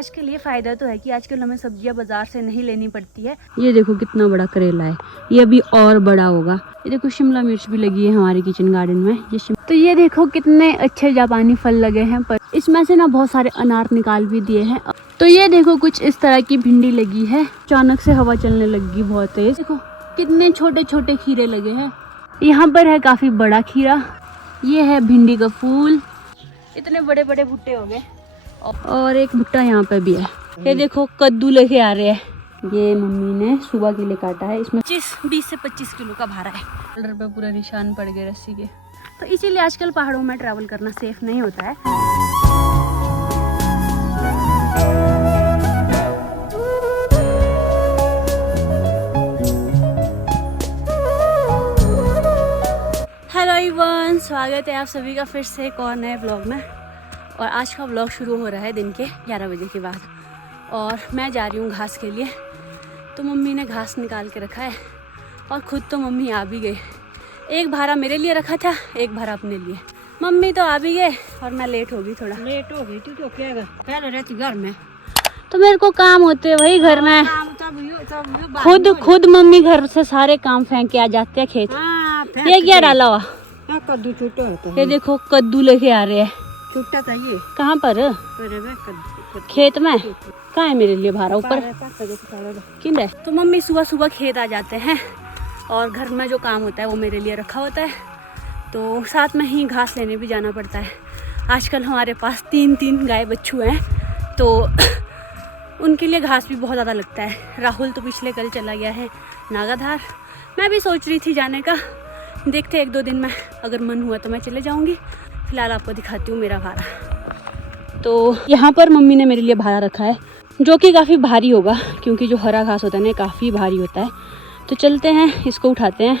आजकल ये फ़ायदा तो है कि आजकल हमें सब्जियां बाजार से नहीं लेनी पड़ती है। ये देखो कितना बड़ा करेला है, ये अभी और बड़ा होगा। ये देखो शिमला मिर्च भी लगी है हमारे किचन गार्डन में। तो ये देखो कितने अच्छे जापानी फल लगे हैं, पर इसमें से ना बहुत सारे अनार निकाल भी दिए हैं। तो ये देखो कुछ इस तरह की भिंडी लगी है, अचानक से हवा चलने लगी बहुत तेज। देखो कितने छोटे छोटे खीरे लगे हैं। यहाँ पर है काफ़ी बड़ा खीरा, ये है भिंडी का फूल, इतने बड़े बड़े भुट्टे हो गए। और एक भुट्टा यहाँ पे भी है। ये देखो कद्दू लेके आ रहे हैं, ये मम्मी ने सुबह के लिए काटा है। इसमें 20 से 25 किलो का भारा है। शोल्डर पे पूरा निशान पड़ गए रस्सी के। तो इसीलिए आजकल पहाड़ों में ट्रैवल करना सेफ नहीं होता है। हेलो एवरीवन, स्वागत है आप सभी का फिर से एक और नए ब्लॉग में। और आज का ब्लॉग शुरू हो रहा है दिन के 11 बजे के बाद, और मैं जा रही हूँ घास के लिए। तो मम्मी ने घास निकाल के रखा है और ख़ुद तो मम्मी आ भी गए। एक भारा मेरे लिए रखा था, एक भारा अपने लिए। मम्मी तो आ भी गए और मैं लेट हो गई, थोड़ा लेट हो गई। तू तो क्या पहले रहती घर में, तो मेरे को काम होते वही घर में। खुद मम्मी घर से सारे काम फेंक के आ जाते हैं खेत। ये क्या डाला हुआ? कद्दू छूटा होता है। ये देखो कद्दू लेके आ रहे हैं। छूटा था ये कहाँ पर? खेत में। कहाँ है मेरे लिए भारा? ऊपर किन है? तो मम्मी सुबह सुबह खेत आ जाते हैं और घर में जो काम होता है वो मेरे लिए रखा होता है। तो साथ में ही घास लेने भी जाना पड़ता है। आजकल हमारे पास 3 गाय बच्चू हैं, तो उनके लिए घास भी बहुत ज़्यादा लगता है। राहुल तो पिछले कल चला गया है नागाधार। मैं भी सोच रही थी जाने का, देखते 1-2 दिन में अगर मन हुआ तो मैं चले जाऊँगी। फिलहाल आपको दिखाती हूँ मेरा भारा। तो यहाँ पर मम्मी ने मेरे लिए भारा रखा है, जो कि काफ़ी भारी होगा, क्योंकि जो हरा घास होता है ना काफ़ी भारी होता है। तो चलते हैं, इसको उठाते हैं।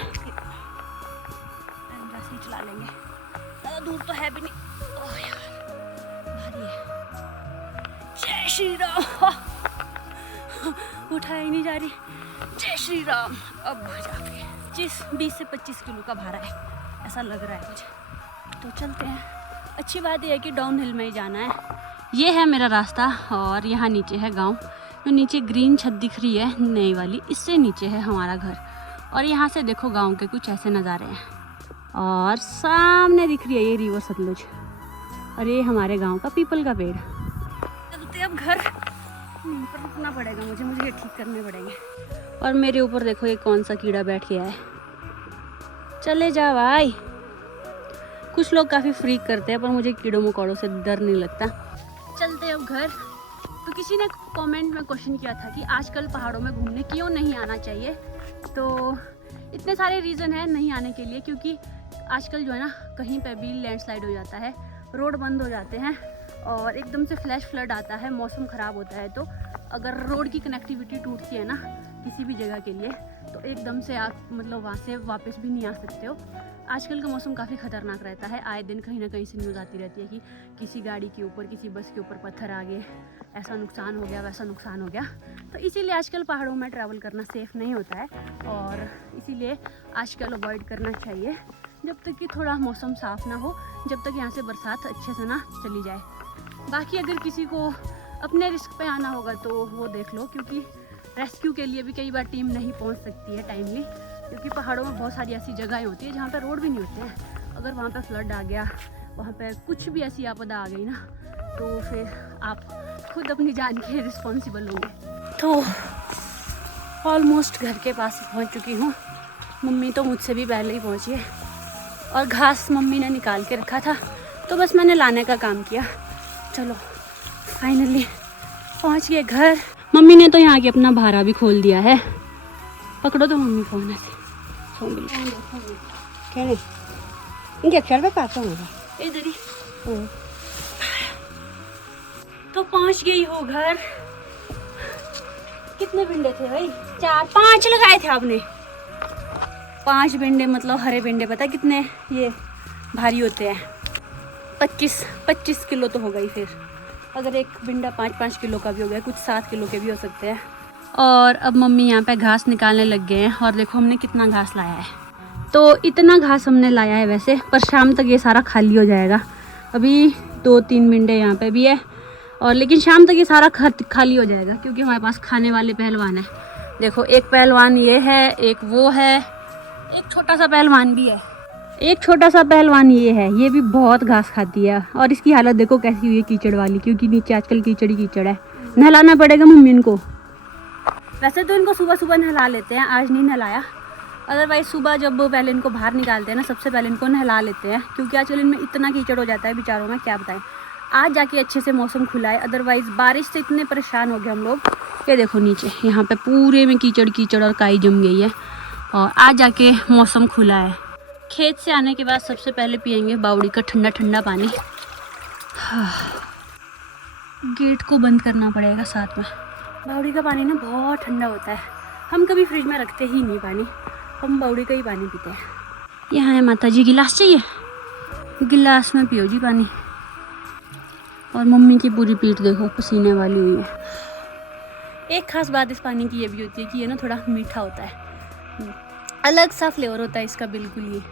चला लेंगे, ज़्यादा दूर तो है भी नहीं। ओह यार भारी है। जय श्री राम। उठाया ही नहीं जा रही। जय श्री राम। अब जाके 20 से 25 किलो का भारा है, ऐसा लग रहा है मुझे। तो चलते हैं। अच्छी बात यह है कि डाउन हिल में ही जाना है। ये है मेरा रास्ता और यहाँ नीचे है गांव। जो नीचे ग्रीन छत दिख रही है नई वाली, इससे नीचे है हमारा घर। और यहाँ से देखो गांव के कुछ ऐसे नज़ारे हैं। और सामने दिख रही है ये रिवर सतलुज, और ये हमारे गांव का पीपल का पेड़। चलते अब घर, पर रुकना पड़ेगा मुझे ये ठीक करने पड़ेंगे। और मेरे ऊपर देखो ये कौन सा कीड़ा बैठ गया है। चले जा भाई। कुछ लोग काफ़ी फ्रीक करते हैं, पर मुझे कीड़ों मकोड़ों से डर नहीं लगता। चलते हैं अब घर। तो किसी ने कमेंट में क्वेश्चन किया था कि आजकल पहाड़ों में घूमने क्यों नहीं आना चाहिए। तो इतने सारे रीज़न हैं नहीं आने के लिए, क्योंकि आजकल जो है ना कहीं पे भी लैंडस्लाइड हो जाता है, रोड बंद हो जाते हैं और एकदम से फ्लैश फ्लड आता है, मौसम ख़राब होता है। तो अगर रोड की कनेक्टिविटी टूटती है ना किसी भी जगह के लिए, तो एकदम से आप मतलब वहाँ से वापस भी नहीं आ सकते हो। आजकल का मौसम काफ़ी ख़तरनाक रहता है। आए दिन कहीं ना कहीं से न्यूज़ आती रहती है कि किसी गाड़ी के ऊपर, किसी बस के ऊपर पत्थर आ गए, ऐसा नुकसान हो गया, वैसा नुकसान हो गया। तो इसीलिए आजकल पहाड़ों में ट्रैवल करना सेफ़ नहीं होता है, और इसीलिए आजकल अवॉइड करना चाहिए जब तक कि थोड़ा मौसम साफ़ ना हो, जब तक यहाँ से बरसात अच्छे से ना चली जाए। बाकी अगर किसी को अपने रिस्क पे आना होगा तो वो देख लो, क्योंकि रेस्क्यू के लिए भी कई बार टीम नहीं पहुँच सकती है टाइमली, क्योंकि पहाड़ों में बहुत सारी ऐसी जगहें होती है जहाँ पे रोड भी नहीं होते हैं। अगर वहाँ पे फ्लड आ गया, वहाँ पे कुछ भी ऐसी आपदा आ गई ना, तो फिर आप खुद अपनी जान के रिस्पॉन्सिबल होंगे। तो ऑलमोस्ट घर के पास पहुँच चुकी हूँ। मम्मी तो मुझसे भी पहले ही पहुँची है, और घास मम्मी ने निकाल के रखा था, तो बस मैंने लाने का काम किया। चलो फाइनली पहुँच गए घर। मम्मी ने तो यहाँ के अपना भारा भी खोल दिया है। पकड़ो तो मम्मी फ़ोन है। इधर ही। तो पहुंच गई हो घर। कितने भिंडे थे भाई? 4-5 लगाए थे आपने। 5 भिंडे, मतलब हरे भिंडे पता है कितने ये भारी होते हैं? 25 किलो तो हो गई। फिर अगर एक भिंडा 5-5 किलो का भी हो गया, कुछ 7 किलो के भी हो सकते हैं। और अब मम्मी यहाँ पे घास निकालने लग गए हैं, और देखो हमने कितना घास लाया है। तो इतना घास हमने लाया है वैसे, पर शाम तक ये सारा खाली हो जाएगा। अभी 2-3 भिंडे यहाँ पे भी है, और लेकिन शाम तक ये सारा खाली हो जाएगा क्योंकि हमारे पास खाने वाले पहलवान है। देखो एक पहलवान ये है, एक वो है, एक छोटा सा पहलवान भी है। एक छोटा सा पहलवान ये है, ये भी बहुत घास खाती है और इसकी हालत देखो कैसी हुई है कीचड़ वाली, क्योंकि नीचे आजकल कीचड़ ही कीचड़ है। नहलाना पड़ेगा मम्मी इनको। वैसे तो इनको सुबह सुबह नहला लेते हैं, आज नहीं नहलाया। अदरवाइज सुबह जब पहले इनको बाहर निकालते हैं ना, सबसे पहले इनको नहला लेते हैं क्योंकि आजकल इनमें इतना कीचड़ हो जाता है बेचारों में, क्या बताएं। आज जाके अच्छे से मौसम खुला है, अदरवाइज बारिश से इतने परेशान हो गए हम लोग। ये देखो नीचे यहाँ पे पूरे में कीचड़ कीचड़ और काई जम गई है और आज जाके मौसम खुला है। खेत से आने के बाद सबसे पहले पियेंगे बावड़ी का ठंडा ठंडा पानी। गेट को बंद करना पड़ेगा साथ में। बावड़ी का पानी ना बहुत ठंडा होता है, हम कभी फ्रिज में रखते ही नहीं पानी, हम बावड़ी का ही पानी पीते हैं। यहाँ है माता जी, गिलास चाहिए, गिलास में पियो जी पानी। और मम्मी की पूरी पीठ देखो पसीने वाली हुई है। एक खास बात इस पानी की ये भी होती है कि ये ना थोड़ा मीठा होता है, अलग सा फ्लेवर होता है इसका बिल्कुल ही,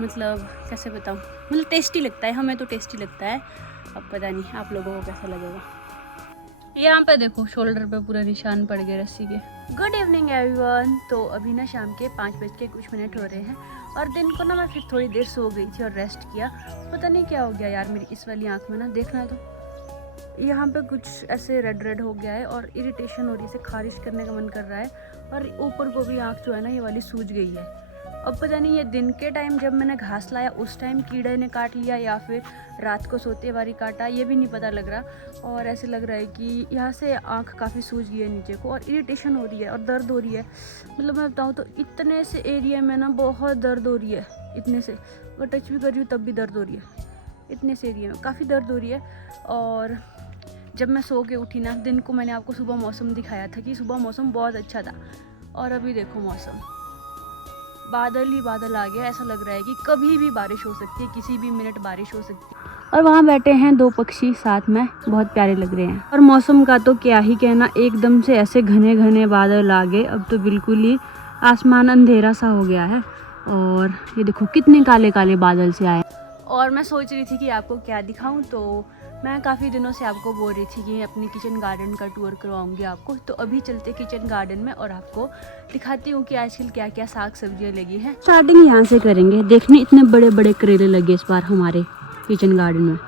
मतलब कैसे बताऊँ, मतलब टेस्टी लगता है, हमें तो टेस्टी लगता है। अब पता नहीं आप लोगों को कैसा लगेगा। यहाँ पे देखो शोल्डर पे पूरा निशान पड़ गए रस्सी के। Good evening everyone. तो अभी ना शाम के 5:00 हो रहे हैं और दिन को ना मैं फिर थोड़ी देर सो गई थी और रेस्ट किया। पता नहीं क्या हो गया यार मेरी इस वाली आँख में ना, देखना है तो यहाँ पे कुछ ऐसे रेड रेड हो गया है और इरिटेशन हो रही है, इसे खारिश करने का मन कर रहा है और ऊपर को भी आँख जो है ना ये वाली सूज गई है। अब पता नहीं ये दिन के टाइम जब मैंने घास लाया उस टाइम कीड़े ने काट लिया या फिर रात को सोते बारी काटा, ये भी नहीं पता लग रहा। और ऐसे लग रहा है कि यहाँ से आँख काफ़ी सूज गई है नीचे को और इरिटेशन हो रही है और दर्द हो रही है। मतलब मैं बताऊँ तो इतने से एरिया में ना बहुत दर्द हो रही है, इतने से अगर टच भी कर रही हूँ तब भी दर्द हो रही है, इतने से एरिया में काफ़ी दर्द हो रही है। और जब मैं सो के उठी ना, दिन को मैंने आपको सुबह मौसम दिखाया था कि सुबह मौसम बहुत अच्छा था और अभी देखो मौसम बादल ही बादल आ गया। ऐसा लग रहा है कि कभी भी बारिश हो सकती है, किसी भी मिनट बारिश हो सकती है। और वहाँ बैठे हैं 2 पक्षी साथ में, बहुत प्यारे लग रहे हैं। और मौसम का तो क्या ही कहना, एकदम से ऐसे घने घने बादल आ गए, अब तो बिल्कुल ही आसमान अंधेरा सा हो गया है। और ये देखो कितने काले काले बादल से आए। और मैं सोच रही थी कि आपको क्या दिखाऊं, तो मैं काफ़ी दिनों से आपको बोल रही थी कि अपने किचन गार्डन का टूर करवाऊंगी आपको। तो अभी चलते किचन गार्डन में और आपको दिखाती हूँ कि आजकल क्या क्या साग सब्जियाँ लगी हैं। स्टार्टिंग यहाँ से करेंगे। देखने इतने बड़े बड़े करेले लगे इस बार हमारे किचन गार्डन में।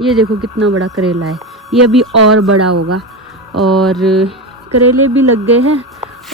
ये देखो कितना बड़ा करेला है, ये अभी और बड़ा होगा। और करेले भी लग गए हैं,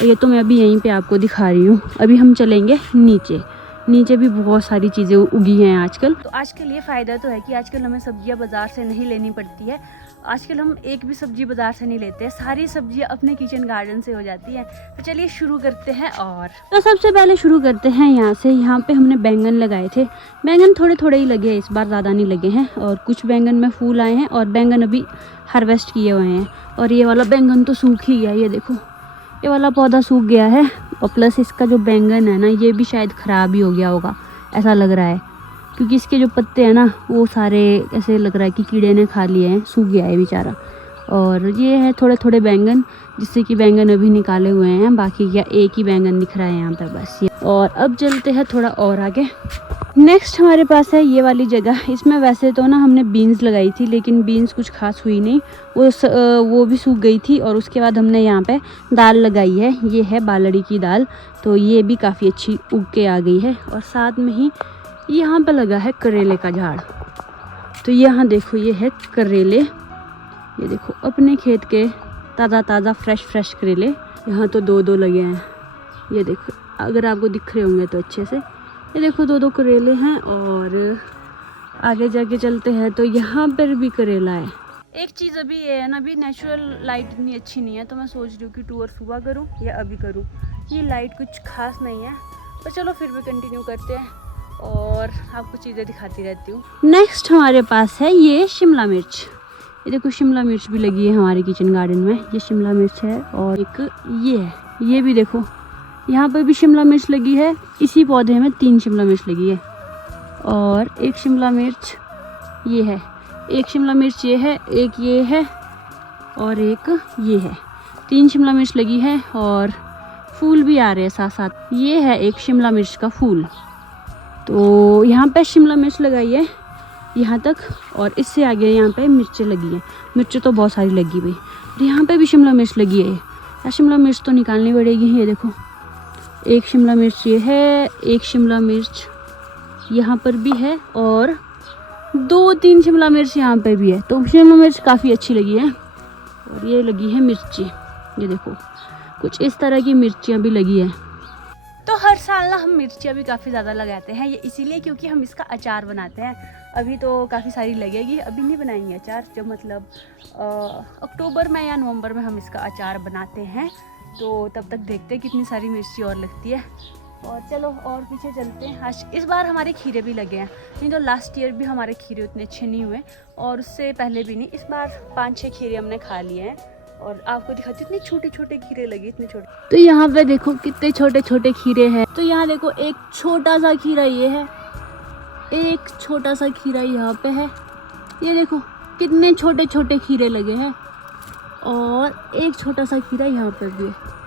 ये तो मैं अभी यहीं पे आपको दिखा रही हूँ। अभी हम चलेंगे नीचे, नीचे भी बहुत सारी चीज़ें उगी हैं आजकल। तो आजकल ये फ़ायदा तो है कि आजकल हमें सब्जियां बाज़ार से नहीं लेनी पड़ती है। आजकल हम एक भी सब्जी बाज़ार से नहीं लेते हैं, सारी सब्जियां अपने किचन गार्डन से हो जाती हैं। तो चलिए शुरू करते हैं। और तो सबसे पहले शुरू करते हैं यहाँ से। यहाँ पे हमने बैंगन लगाए थे, बैंगन थोड़े थोड़े ही लगे हैं इस बार, ज़्यादा नहीं लगे हैं। और कुछ बैंगन में फूल आए हैं और बैंगन अभी हार्वेस्ट किए हुए हैं। और ये वाला बैंगन तो सूख ही गया, ये देखो ये वाला पौधा सूख गया है। और प्लस इसका जो बैंगन है ना, ये भी शायद ख़राब ही हो गया होगा, ऐसा लग रहा है, क्योंकि इसके जो पत्ते हैं ना वो सारे ऐसे लग रहा है कि कीड़े ने खा लिए हैं, सूख गया है बेचारा। और ये है थोड़े थोड़े बैंगन, जिससे कि बैंगन अभी निकाले हुए हैं, बाकी क्या एक ही बैंगन दिख रहा है यहाँ पर बस ये। और अब चलते हैं थोड़ा और आगे। नेक्स्ट हमारे पास है ये वाली जगह। इसमें वैसे तो ना हमने बीन्स लगाई थी, लेकिन बीन्स कुछ खास हुई नहीं, वो भी सूख गई थी। और उसके बाद हमने यहाँ पे दाल लगाई है, ये है बालड़ी की दाल, तो ये भी काफ़ी अच्छी उग के आ गई है। और साथ में ही यहाँ पे लगा है करेले का झाड़। तो यहाँ देखो ये है करेले, ये देखो अपने खेत के ताज़ा ताज़ा फ्रेश करेले। यहाँ तो 2 लगे हैं, ये देखो अगर आपको दिख रहे होंगे तो अच्छे से। ये देखो 2 करेले हैं। और आगे जाके चलते हैं तो यहाँ पर भी करेला है। एक चीज़ अभी ये है ना, अभी नेचुरल लाइट इतनी अच्छी नहीं है, तो मैं सोच रही हूँ कि टूर सुबह करूँ या अभी करूँ। ये लाइट कुछ खास नहीं है, तो चलो फिर भी कंटिन्यू करते हैं और आपको चीज़ें दिखाती रहती हूँ। नेक्स्ट हमारे पास है ये शिमला मिर्च। ये देखो शिमला मिर्च भी लगी है हमारे किचन गार्डन में, ये शिमला मिर्च है। और एक ये है, ये भी देखो यहाँ पर भी शिमला मिर्च लगी है। इसी पौधे में 3 शिमला मिर्च लगी है। और एक शिमला मिर्च ये है, एक शिमला मिर्च ये है, एक ये है और एक ये है। 3 शिमला मिर्च लगी है और फूल भी आ रहे हैं साथ साथ। ये है एक शिमला मिर्च का फूल। तो यहाँ पे शिमला मिर्च लगाई है यहाँ तक, और इससे आगे यहाँ पे मिर्चें लगी हैं। मिर्चें तो बहुत सारी लगी हुई, और यहाँ पे भी शिमला मिर्च लगी है। यार शिमला मिर्च तो निकालनी पड़ेगी। ये देखो, एक शिमला मिर्च ये है, एक शिमला मिर्च यहाँ पर भी है, और 2-3 शिमला मिर्च यहाँ पे भी है। तो शिमला मिर्च काफ़ी अच्छी लगी है। और ये लगी है मिर्ची, ये देखो कुछ इस तरह की मिर्चियाँ भी लगी है। तो हर साल ना हम मिर्चियाँ भी काफ़ी ज़्यादा लगाते हैं, ये इसीलिए क्योंकि हम इसका अचार बनाते हैं। अभी तो काफ़ी सारी लगेगी, अभी नहीं बनाएंगे अचार, जब मतलब अक्टूबर में या नवंबर में हम इसका अचार बनाते हैं। तो तब तक देखते हैं कितनी सारी मिर्ची और लगती है। और चलो और पीछे चलते हैं। आज इस बार हमारे खीरे भी लगे हैं, नहीं तो लास्ट ईयर भी हमारे खीरे उतने अच्छे नहीं हुए, और उससे पहले भी नहीं। इस बार 5-6 खीरे हमने खा लिए हैं, और आपको दिखाती हूँ इतने छोटे छोटे खीरे लगे, इतने छोटे। तो यहाँ पे देखो कितने छोटे छोटे खीरे हैं। तो यहाँ देखो एक छोटा सा खीरा ये है, एक छोटा सा खीरा यहाँ पे है। ये देखो कितने छोटे छोटे खीरे लगे हैं, और एक छोटा सा खीरा यहाँ पर भी है।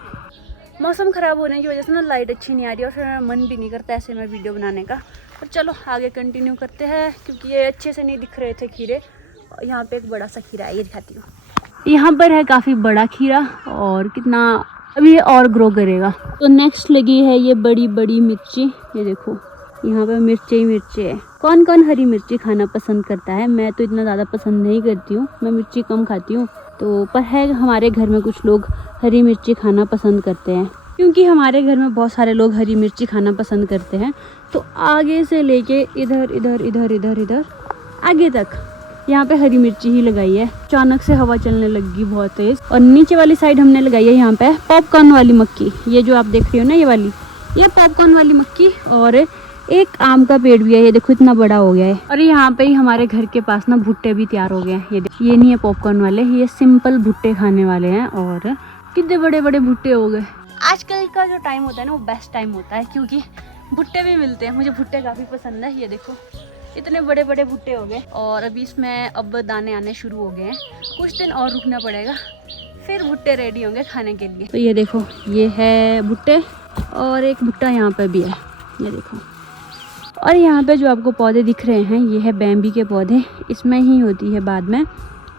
मौसम ख़राब होने की वजह से ना लाइट अच्छी नहीं आ रही, और फिर मेरा मन भी नहीं करता ऐसे में वीडियो बनाने का। पर चलो आगे कंटिन्यू करते हैं, क्योंकि ये अच्छे से नहीं दिख रहे थे खीरे। यहाँ पे एक बड़ा सा खीरा है, ये दिखाती हूँ। यहाँ पर है काफ़ी बड़ा खीरा, और कितना अभी ये और ग्रो करेगा। तो नेक्स्ट लगी है ये बड़ी बड़ी मिर्ची, ये देखो यहाँ पे मिर्ची ही मिर्ची है। कौन कौन हरी मिर्ची खाना पसंद करता है? मैं तो इतना ज़्यादा पसंद नहीं करती हूँ, मैं मिर्ची कम खाती हूँ। तो पर है हमारे घर में कुछ लोग हरी मिर्ची खाना पसंद करते हैं, क्योंकि हमारे घर में बहुत सारे लोग हरी मिर्ची खाना पसंद करते हैं। तो आगे से लेके इधर इधर इधर इधर इधर आगे तक यहाँ पे हरी मिर्ची ही लगाई है। अचानक से हवा चलने लगी बहुत तेज, और नीचे वाली साइड हमने लगाई है यहाँ पे पॉपकॉर्न वाली मक्की। ये जो आप देख रहे हो ना, ये वाली, ये पॉपकॉर्न वाली मक्की। और एक आम का पेड़ भी है, ये देखो इतना बड़ा हो गया है। और यहाँ पे ही हमारे घर के पास ना भुट्टे भी तैयार हो गए हैं। ये नहीं है पॉपकॉर्न वाले, ये सिंपल भुट्टे खाने वाले हैं। और कितने बड़े बड़े भुट्टे हो गए। आजकल का जो टाइम होता है ना, वो बेस्ट टाइम होता है, क्योंकि भुट्टे भी मिलते हैं। मुझे भुट्टे काफ़ी पसंद है। ये देखो इतने बड़े बड़े भुट्टे हो गए, और अभी इसमें अब दाने आने शुरू हो गए हैं। कुछ दिन और रुकना पड़ेगा, फिर भुट्टे रेडी होंगे खाने के लिए। तो ये देखो ये है भुट्टे, और एक भुट्टा यहाँ पे भी है, ये देखो। और यहाँ पे जो आपको पौधे दिख रहे हैं, ये है बैम्बी के पौधे। इसमें ही होती है बाद में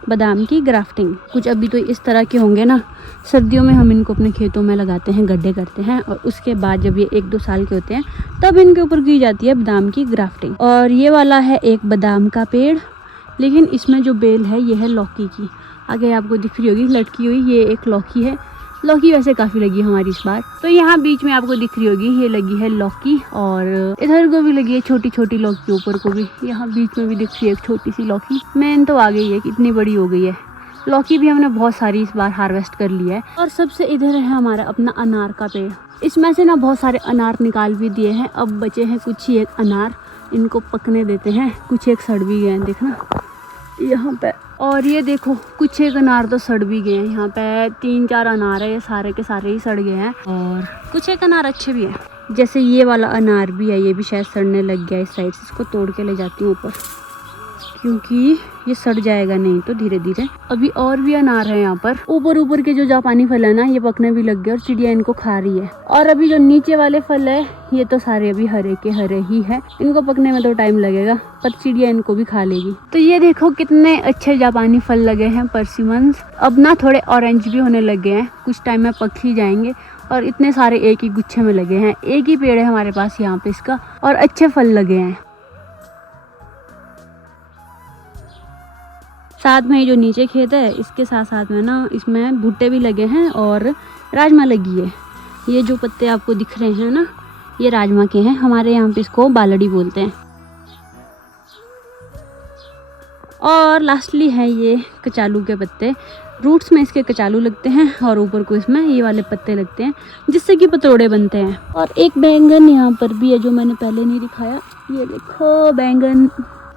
बादाम की ग्राफ्टिंग। कुछ अभी तो इस तरह के होंगे ना, सर्दियों में हम इनको अपने खेतों में लगाते हैं, गड्ढे करते हैं, और उसके बाद जब ये 1-2 साल के होते हैं तब इनके ऊपर की जाती है बादाम की ग्राफ्टिंग। और ये वाला है एक बादाम का पेड़, लेकिन इसमें जो बेल है ये है लौकी की। आगे आपको दिख रही होगी लटकी हुई, ये एक लौकी है। लौकी वैसे काफ़ी लगी हमारी इस बार। तो यहाँ बीच में आपको दिख रही होगी ये लगी है लौकी, और इधर को भी लगी है छोटी छोटी लौकी, ऊपर को भी। यहाँ बीच में भी दिख रही है एक छोटी सी लौकी। मेन तो आ गई है, कितनी बड़ी हो गई है। लौकी भी हमने बहुत सारी इस बार हार्वेस्ट कर लिया है। और सबसे इधर है हमारा अपना अनार का पेड़। इसमें से ना बहुत सारे अनार निकाल भी दिए हैं, अब बचे हैं कुछ ही एक अनार। इनको पकने देते हैं, कुछ एक सड़ भी गए हैं, देखना यहाँ पे। और ये देखो कुछ एक अनार तो सड़ भी गए हैं। यहाँ पे 3-4 अनार है, ये सारे के सारे ही सड़ गए हैं, और कुछ एक अनार अच्छे भी हैं। जैसे ये वाला अनार भी है, ये भी शायद सड़ने लग गया इस साइड से। इसको तोड़ के ले जाती हूँ ऊपर, क्योंकि ये सड़ जाएगा नहीं तो धीरे धीरे। अभी और भी अनार है यहाँ पर। ऊपर ऊपर के जो जापानी फल है ना, ये पकने भी लग गए, और चिड़िया इनको खा रही है। और अभी जो नीचे वाले फल है, ये तो सारे अभी हरे के हरे ही है। इनको पकने में तो टाइम लगेगा, पर चिड़िया इनको भी खा लेगी। तो ये देखो कितने अच्छे जापानी फल लगे हैं, परसिमन्स। अब ना थोड़े ऑरेंज भी होने लगे हैं, कुछ टाइम में पक ही जाएंगे। और इतने सारे एक ही गुच्छे में लगे हैं। एक ही पेड़ है हमारे पास यहाँ पे इसका, और अच्छे फल लगे हैं। साथ में ही जो नीचे खेत है, इसके साथ साथ में ना इसमें भुट्टे भी लगे हैं, और राजमा लगी है। ये जो पत्ते आपको दिख रहे हैं ना, ये राजमा के हैं। हमारे यहाँ पे इसको बालड़ी बोलते हैं। और लास्टली है ये कचालू के पत्ते। रूट्स में इसके कचालू लगते हैं, और ऊपर को इसमें ये वाले पत्ते लगते हैं, जिससे कि पतोड़े बनते हैं। और एक बैंगन यहाँ पर भी है, जो मैंने पहले नहीं दिखाया। ये देखो बैंगन,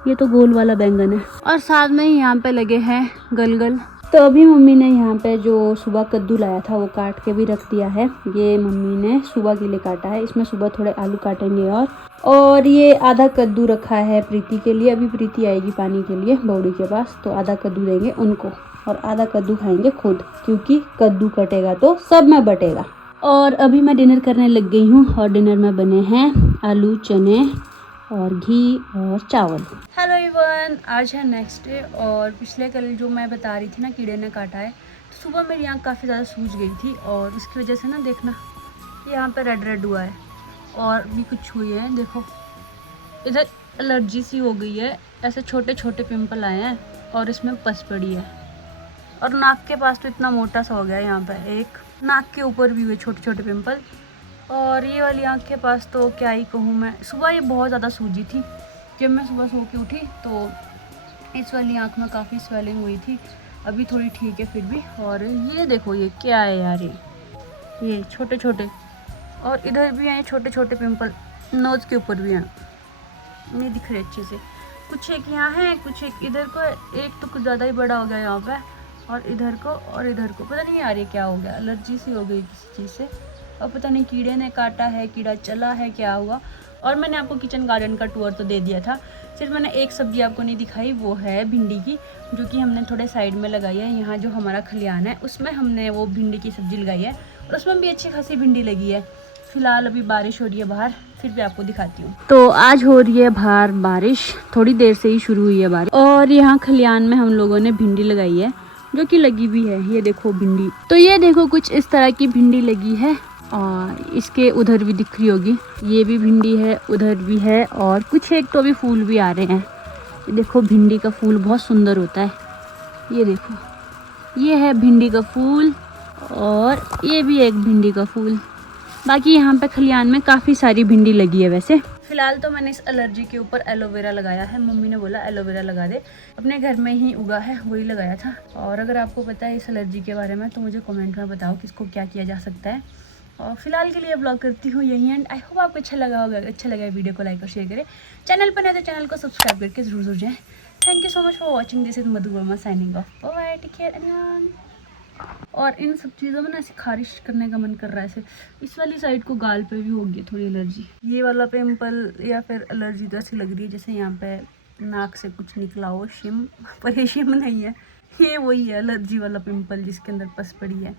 ये तो गोल वाला बैंगन है। और साथ में ही यहाँ पे लगे हैं गलगल। तो अभी मम्मी ने यहाँ पे जो सुबह कद्दू लाया था वो काट के भी रख दिया है। ये मम्मी ने सुबह के लिए काटा है। इसमें सुबह थोड़े आलू काटेंगे। और ये आधा कद्दू रखा है प्रीति के लिए। अभी प्रीति आएगी पानी के लिए बौड़ी के पास, तो आधा कद्दू देंगे उनको, और आधा कद्दू खाएंगे खुद, क्योंकि कद्दू कटेगा तो सब में बटेगा। और अभी मैं डिनर करने लग गई हूँ, और डिनर में बने हैं आलू, चने और घी और चावल। हेलो एवरीवन, आज है नेक्स्ट डे और पिछले कल जो मैं बता रही थी ना कीड़े ने काटा है, तो सुबह मेरी आँख काफ़ी ज़्यादा सूज गई थी और उसकी वजह से ना देखना यहाँ पे रेड रेड हुआ है और भी कुछ हुई है। देखो इधर एलर्जी सी हो गई है, ऐसे छोटे छोटे पिंपल आए हैं और इसमें पस पड़ी है। और नाक के पास तो इतना मोटा सा हो गया है, यहाँ पर एक नाक के ऊपर भी हुए छोटे छोटे पिंपल। और ये वाली आँख के पास तो क्या ही कहूँ मैं, सुबह ये बहुत ज़्यादा सूजी थी। जब मैं सुबह सो के उठी तो इस वाली आँख में काफ़ी स्वेलिंग हुई थी, अभी थोड़ी ठीक है फिर भी। और ये देखो ये क्या है यार, ये छोटे छोटे, और इधर भी हैं छोटे छोटे पिंपल, नोज़ के ऊपर भी हैं, नहीं दिख रहे अच्छे से। कुछ एक यहाँ है, कुछ एक इधर को, एक तो कुछ ज़्यादा ही बड़ा हो गया यहाँ पे, और इधर को पता नहीं यार ये क्या हो गया, एलर्जी सी हो गई किसी चीज़ से। और पता नहीं कीड़े ने काटा है, कीड़ा चला है, क्या हुआ। और मैंने आपको किचन गार्डन का टूर तो दे दिया था, सिर्फ मैंने एक सब्ज़ी आपको नहीं दिखाई, वो है भिंडी की, जो कि हमने थोड़े साइड में लगाई है। यहाँ जो हमारा खलियान है उसमें हमने वो भिंडी की सब्ज़ी लगाई है और उसमें भी अच्छी खासी भिंडी लगी है। फिलहाल अभी बारिश हो रही है बाहर, फिर भी आपको दिखाती हूँ। तो आज हो रही है बाहर बारिश, थोड़ी देर से ही शुरू हुई है बारिश। और यहाँ खलियान में हम लोगों ने भिंडी लगाई है, जो कि लगी भी है। ये देखो भिंडी, तो ये देखो कुछ इस तरह की भिंडी लगी है। और इसके उधर भी दिख रही होगी, ये भी भिंडी है, उधर भी है, और कुछ एक तो अभी फूल भी आ रहे हैं। ये देखो भिंडी का फूल बहुत सुंदर होता है, ये देखो ये है भिंडी का फूल, और ये भी एक भिंडी का फूल। बाकी यहाँ पे खलियान में काफ़ी सारी भिंडी लगी है। वैसे फिलहाल तो मैंने इस एलर्जी के ऊपर एलोवेरा लगाया है, मम्मी ने बोला एलोवेरा लगा दे, अपने घर में ही उगा है वही लगाया था। और अगर आपको पता है इस एलर्जी के बारे में तो मुझे कमेंट में बताओ कि इसको क्या किया जा सकता है। और फिलहाल के लिए ब्लॉग करती हूँ यही एंड। आई होप आपको अच्छा लगा होगा, अच्छा लगा वीडियो को लाइक और शेयर करें, चैनल पर नए तो चैनल को सब्सक्राइब करके जरूर जाएं। Thank you so much for watching, this is Madhu Verma signing off, bye, take care everyone. और इन सब चीज़ों में ना ऐसे खारिश करने का मन कर रहा है, ऐसे इस वाली साइड को गाल पे भी हो गई थोड़ी एलर्जी, ये वाला पिंपल या फिर एलर्जी तो ऐसी लग रही है जैसे यहाँ पे नाक से कुछ निकला हो, शिम, पर ये शिम नहीं है, ये वही है एलर्जी वाला पिंपल जिसके अंदर पस पड़ी है।